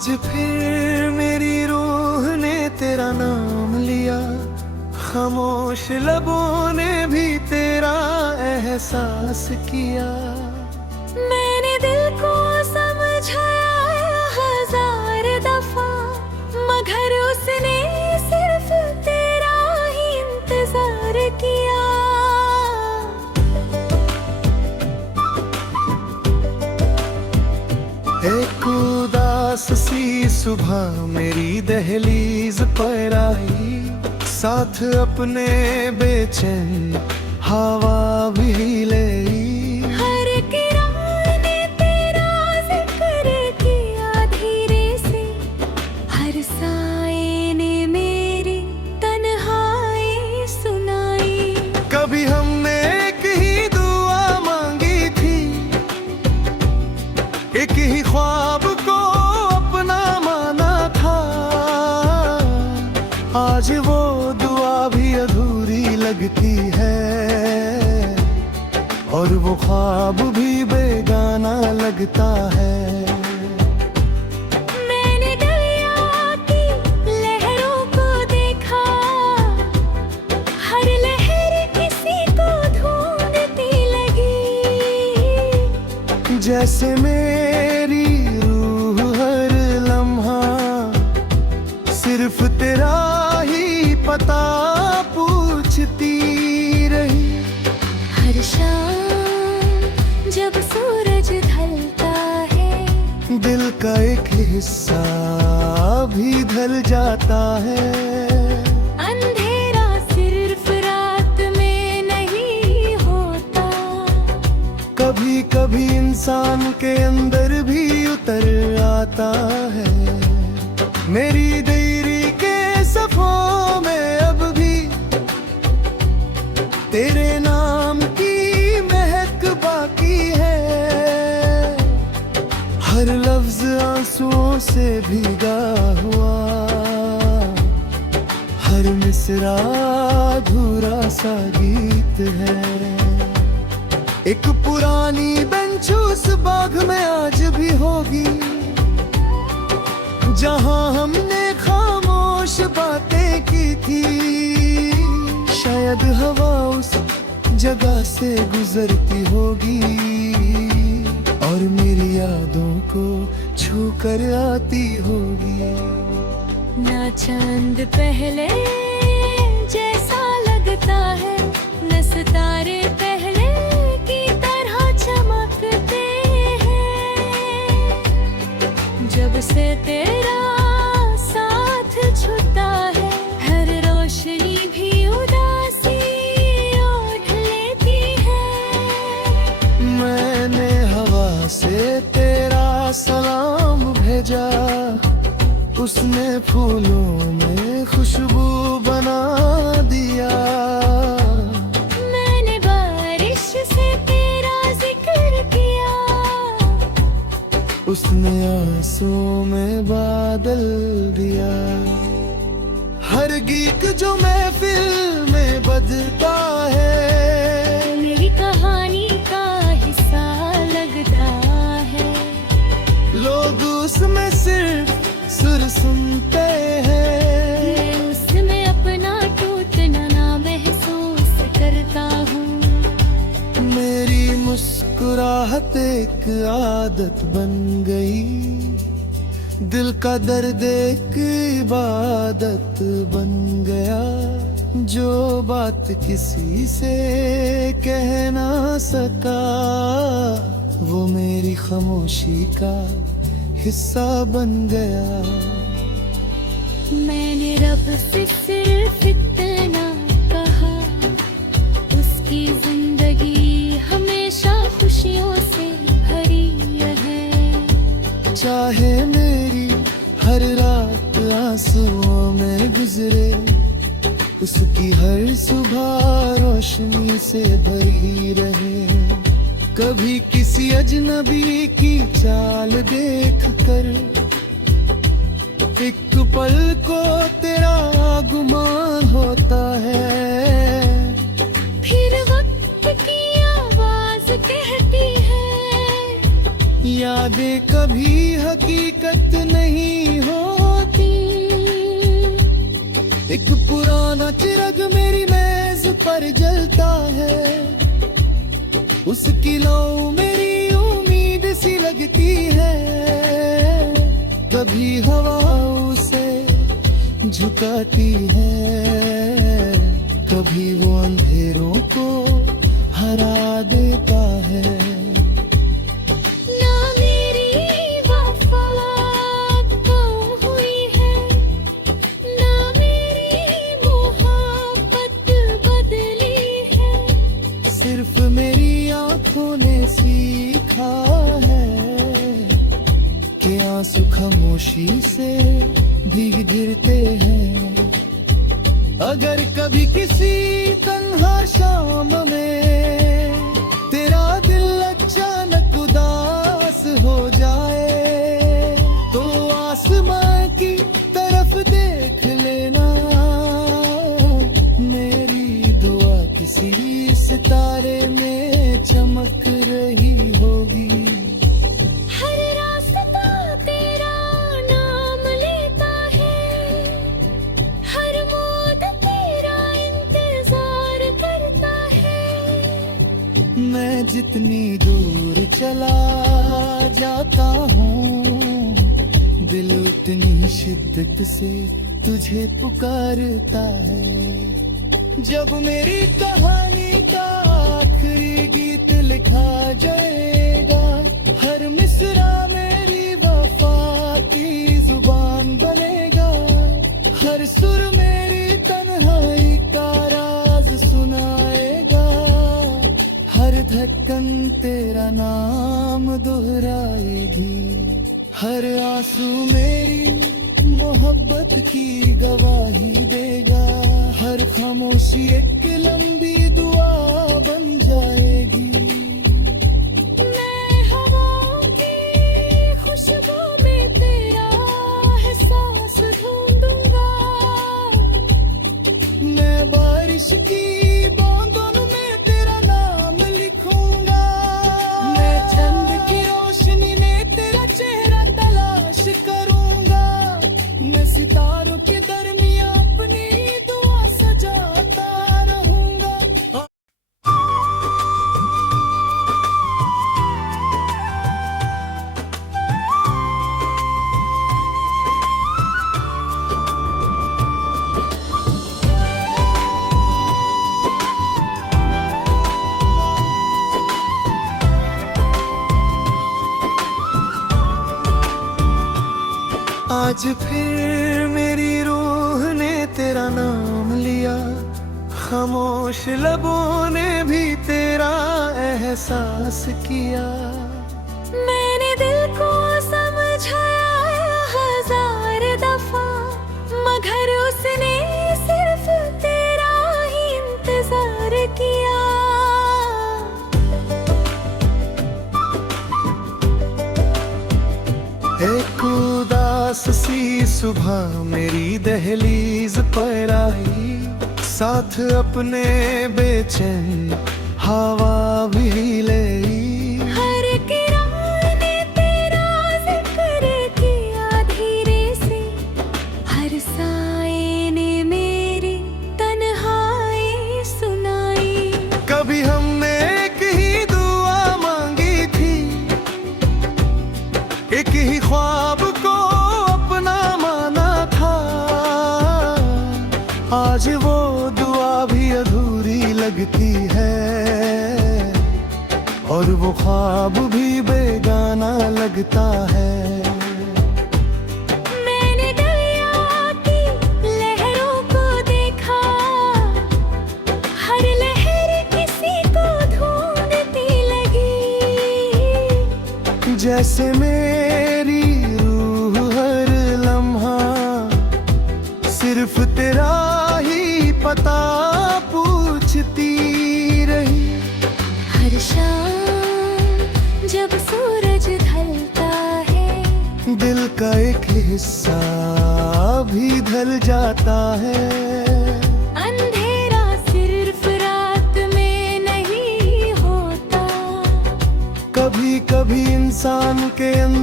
आज फिर मेरी रूह ने तेरा नाम लिया, खामोश लबों ने भी तेरा एहसास किया। मैंने दिल को समझाया 1000 दफा, मगर उसने सिर्फ तेरा ही इंतजार किया। एक उदास सी सुबह मेरी दहलीज पर आई, साथ अपने बेचैन हवा भी ले आई। हर किरण ने तेरा जिक्र किया धीरे से, हर साए ने मेरी तन्हाई सुनाई। कभी हमने एक ही दुआ मांगी थी, एक ही ख्वाब को अपना माना था। आज वो दुआ भी अधूरी लगती है, और वो ख्वाब भी बेगाना लगता है। मैंने दरिया की लहरों को देखा, हर लहर किसी को ढूंढती लगी। जैसे मेरी रूह हर लम्हा सिर्फ तेरा ही पता पूछती रही। हर शाम जब सूरज ढलता है, दिल का एक हिस्सा भी ढल जाता है। अंधेरा सिर्फ रात में नहीं होता, कभी कभी इंसान के अंदर भी उतर आता है। मेरी डायरी के सफ़ों में अब भी तेरे नाम की महक बाकी है। हर लफ्ज आंसुओं से भीगा हुआ, हर मिसरा अधूरा सा गीत है। एक पुरानी बेंच उस बाग में आज भी होगी, जहां हमने खामोश बातें की थी। शायद हवा उस जगह से गुजरती होगी, और मेरी यादों को छू कर आती होगी। ना चांद पहले जैसा लगता है, न सितारे पहले की तरह चमकते हैं। जब से तेरा साथ छूटा है, हर रोशनी भी उदासी ओढ़ लेती है। मैंने हवा से तेरा सलाम भेजा, उसने फूलों में खुशबू बना दिया। मैंने बारिश से तेरा जिक्र किया, उसने आंसुओं में बादल दिया। हर गीत जो महफिल में बजता है, मेरी कहानी का हिस्सा लगता है। लोग उसमें सिर्फ सुर सुनते हैं, मैं उसमें अपना टूटना ना महसूस करता हूँ। मेरी मुस्कुराहट एक आदत बन गई, दिल का दर्द एक इबादत बन गया। जो बात किसी से कह ना सका, वो मेरी खामोशी का हिस्सा बन गया। मैंने रब से सिर्फ इतना कहा, उसकी जिंदगी हमेशा खुशियों से भरी रहे। चाहे मेरी हर रात आंसुओं में गुजरे, उसकी हर सुबह रोशनी से भरी रहे। कभी किसी अजनबी की चाल देख कर एक पल को तेरा गुमान होता है। फिर वक्त की आवाज कहती है, याद यादें कभी हकीकत नहीं होती। एक पुराना चिराग मेरी मेज पर जलता है, उसकी लौ मेरी उम्मीद सी लगती है। कभी हवा उसे झुकाती है, कभी वो अंधेरों को हरा देता है। ना मेरी वफा कम हुई है, ना मेरी मोहब्बत बदली है। सिर्फ मेरी आंखों ने सीखा है कि आंसू खामोशी से भी गिरते हैं। अगर कभी किसी तन्हा शाम में तेरा दिल अचानक उदास हो जाए, तो आसमां की तरफ देख लेना। मेरी दुआ किसी सितारे में चमक रही होगी। हर रास्ता तेरा नाम लेता है, हर मौत तेरा इंतजार करता है। मैं जितनी दूर चला जाता हूँ, दिल उतनी शिद्दत से तुझे पुकारता है। जब मेरी कहानी का आखिरी गीत लिखा जाएगा, हर मिसरा मेरी वफा की जुबान बनेगा। हर सुर मेरी तन्हाई का राज सुनाएगा, हर धड़कन तेरा नाम दोहराएगी। हर आंसू मेरी मोहब्बत की गवाही देगा, हर खामोशी एक लंबी दुआ बन जाएगी। मैं हवा की खुशबू में तेरा एहसास ढूंढूंगा, मैं बारिश की बूंदों में तेरा नाम लिखूंगा। मैं चंद की रोशनी में तेरा चेहरा तलाश करूंगा। मैं सितारों के दरमियां अपनी दुआ सजाता रहूंगा। आज फिर मेरी रूह ने तेरा नाम लिया, खामोश लबों ने भी तेरा एहसास किया। मैंने दिल को समझाया हजार दफा, मगर उसने सिर्फ तेरा ही इंतजार किया। एक उदास सी सुबह मेरी दहलीज पर आई, साथ अपने बेचैन हवा भी ले। हर किरण ने तेरा जिक्र किया धीरे से, हर साए ने मेरी तन्हाई सुनाई। कभी हमने एक ही दुआ मांगी थी, एक ही ख्वाब को अपना माना था। आज वो दुआ भी अधूरी लगती है, और वो ख्वाब भी बेगाना लगता है। मैंने दरिया की लहरों को देखा, हर लहर किसी को ढूंढती लगी। जैसे मेरी रूह हर लम्हा सिर्फ तेरा ही पता पूछती रही। हर शाम जब सूरज ढलता है, दिल का एक हिस्सा भी ढल जाता है। अंधेरा सिर्फ रात में नहीं होता, कभी कभी इंसान के अंदर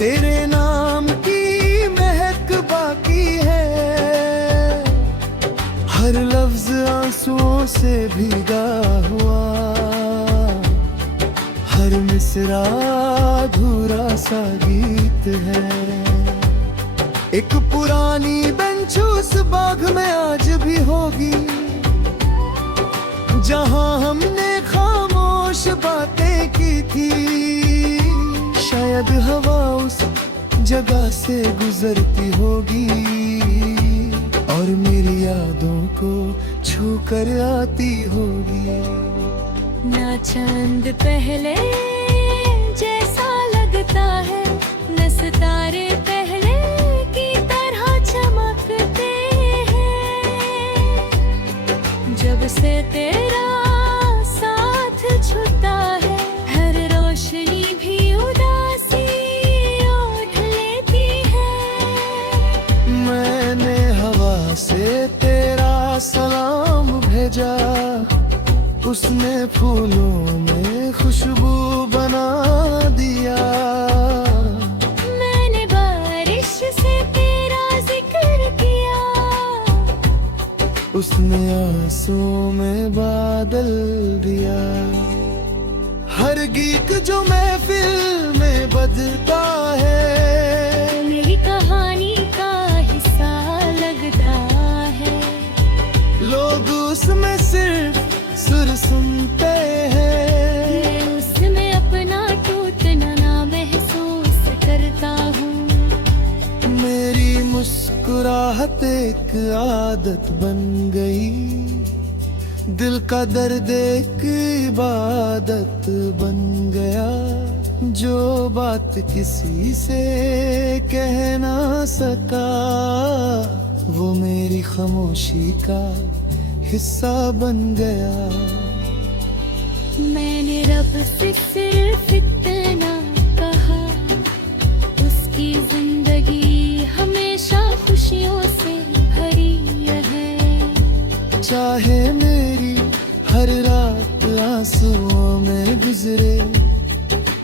तेरे नाम की महक बाकी है, हर लफ्ज आंसुओं से भीगा हुआ, हर मिसरा अधूरा सा गीत है। एक पुरानी बेंच उस बाग में आज भी होगी, जहां हमने खामोश बातें की थी। शायद हवा उस जगह से गुजरती होगी और मेरी यादों को छू कर आती होगी। ना चांद पहले जैसा लगता है, न सितारे पहले की तरह चमकते हैं। जब से तेरा साथ छूटा है, हर रोशनी भी उदासी ओढ़ लेती है। मैंने हवा से तेरा सलाम भेजा, उसने फूलों में खुशबू बना दिया। मैंने बारिश से तेरा जिक्र किया, उसने आंसुओं में बादल दिया। हर गीत जो महफिल में बजता है, मेरी कहानी का हिस्सा लगता है। लोग उसमें सिर्फ सुर सुनते हैं, मैं उसमें अपना टूटना ना महसूस करता हूँ। मेरी मुस्कुराहट एक आदत बन गई, दिल का दर्द एक इबादत बन गया। जो बात किसी से कह ना सका, वो मेरी खामोशी का हिस्सा बन गया। मैंने रब से सिर्फ इतना कहा, उसकी जिंदगी हमेशा खुशियों से भरी रहे। चाहे मेरी हर रात आंसुओं में गुजरे,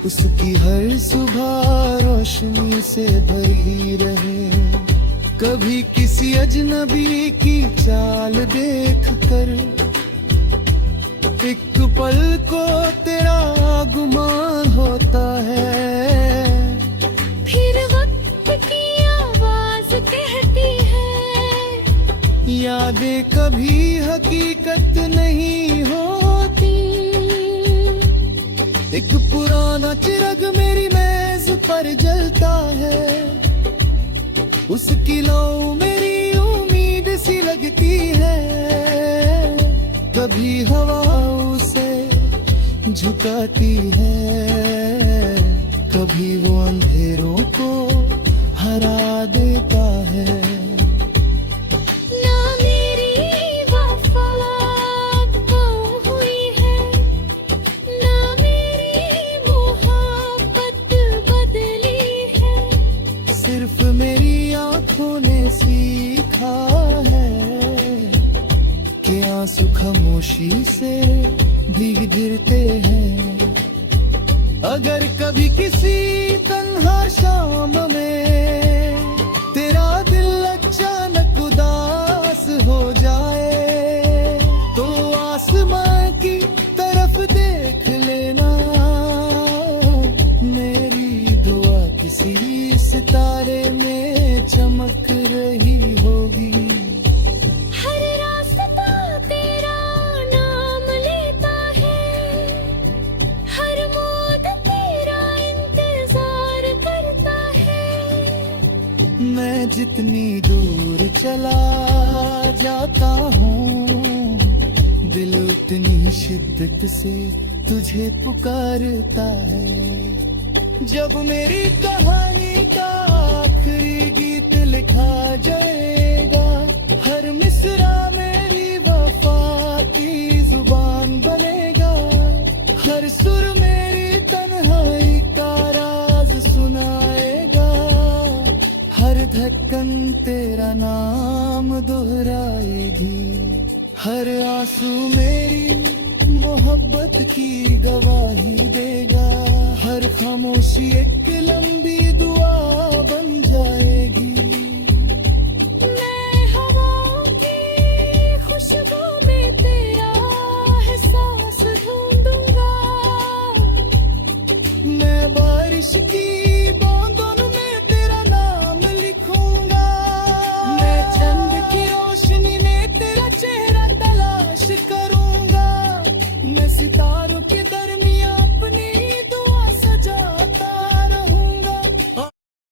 उसकी हर सुबह रोशनी से भरी रहे। कभी किसी अजनबी की चाल देख कर एक पल को तेरा गुमान होता है। फिर वक्त की आवाज कहती है, यादें कभी हकीकत नहीं होती। एक पुराना चिराग मेरी मेज पर जलता है, उसकी लौ मेरी उम्मीद सी लगती है। कभी हवा उसे झुकाती है, कभी वो अंधेरों को हरा देता है। ना मेरी वफा हुई है, ना मेरी मोहब्बत बदली है। सिर्फ मेरी आंखों ने सीखा है कि आंसू खामोशी से भी गिरते हैं। अगर कभी किसी तन्हा शाम में तेरा दिल अचानक उदास हो जाए, तो आसमां की तरफ देख लेना। मेरी दुआ किसी सितारे में चमक रही होगी। हर रास्ता तेरा नाम लेता है, हर मौत तेरा इंतजार करता है। मैं जितनी दूर चला जाता हूँ, दिल उतनी शिद्दत से तुझे पुकारता है। जब मेरी कहानी का आखिरी गीत लिखा जाएगा, हर मिसरा मेरी वफा की जुबान बनेगा। हर सुर मेरी तन्हाई का राज सुनाएगा, हर धड़कन तेरा नाम दोहराएगी। हर आंसू मेरी मोहब्बत की गवाही देगा, हर खामोशी एक लम्हा